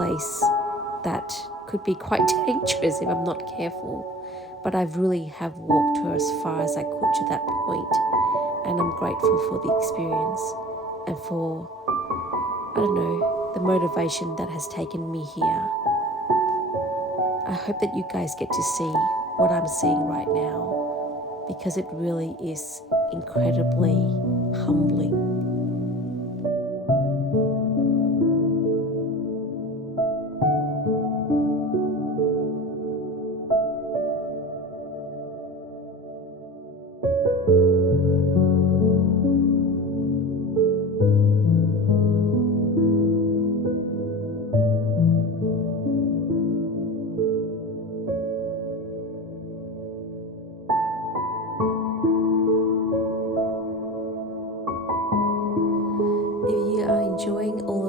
place that could be quite dangerous if I'm not careful. But I really have walked her as far as I could to that point, and I'm grateful for the experience and for, I don't know, the motivation that has taken me here. I hope that you guys get to see what I'm seeing right now, because it really is incredibly humbling. If you are enjoying all of